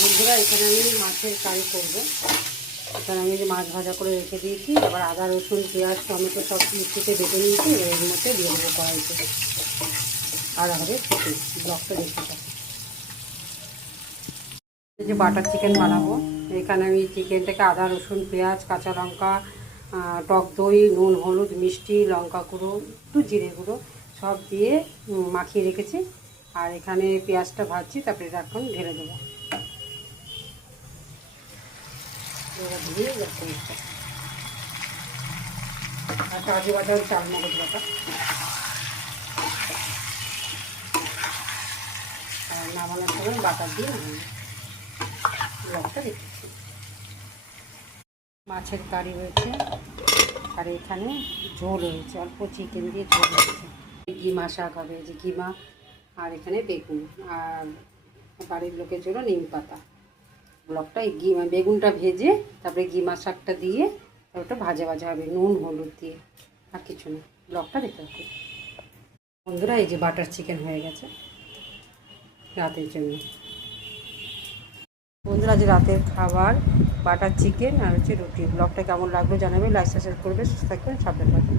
বন্ধুরা, এখানে আমি মাছের কারি করব। এখানে আমি যে মাছ ভাজা করে রেখে দিয়েছি, আবার আদা রসুন পেঁয়াজ টমেটো সব মিক্সিতে বেটে নিয়েছি। এবার এর মধ্যে দিয়ে দেবো কড়াইতে, আর হবে ফুটে। ব্লগটা দেখতে থাকি। এই যে বাটার চিকেন বানাবো, এখানে আমি চিকেনটাকে আদা রসুন পেঁয়াজ কাঁচা লঙ্কা টক দই নুন হলুদ মিষ্টি লঙ্কা গুঁড়ো একটু জিরে গুঁড়ো সব দিয়ে মাখিয়ে রেখেছি। আর এখানে পেঁয়াজটা ভাজছি, তারপরে এখন ঢেলে দেবো। দিয়ে আর কাজু বাদাম চাল মগজ বাটা আর নামানোর সময় বাটার দিয়ে নামানো। ব্লগটা দেখতেছি। মাছের কারি হয়েছে, আর এখানে ঝোল হয়েছে, অল্প চিকেন দিয়ে ঝোল হয়েছে। কিমা শাক হবে, যে কিমা, আর এখানে বেগুন, আর বাড়ির লোকের জন্য নিম পাতা। ব্লগটা এই বেগুনটা ভেজে তারপরে কিমা শাকটা দিয়ে ওটা ভাজা ভাজা হবে নুন হলুদ দিয়ে, আর কিছু না। ব্লগটা দেখতে হবে। বন্ধুরা, এই যে বাটার চিকেন হয়ে গেছে রাতের জন্য। বন্ধুরা, আজ রাতের খাবার বাটার চিকেন আর হচ্ছে রুটি। ব্লগটা কেমন লাগলো জানাবে, লাইক সাবস্ক্রাইব করবে, সুস্থ থাকবেন, সাবধানে থাকবেন।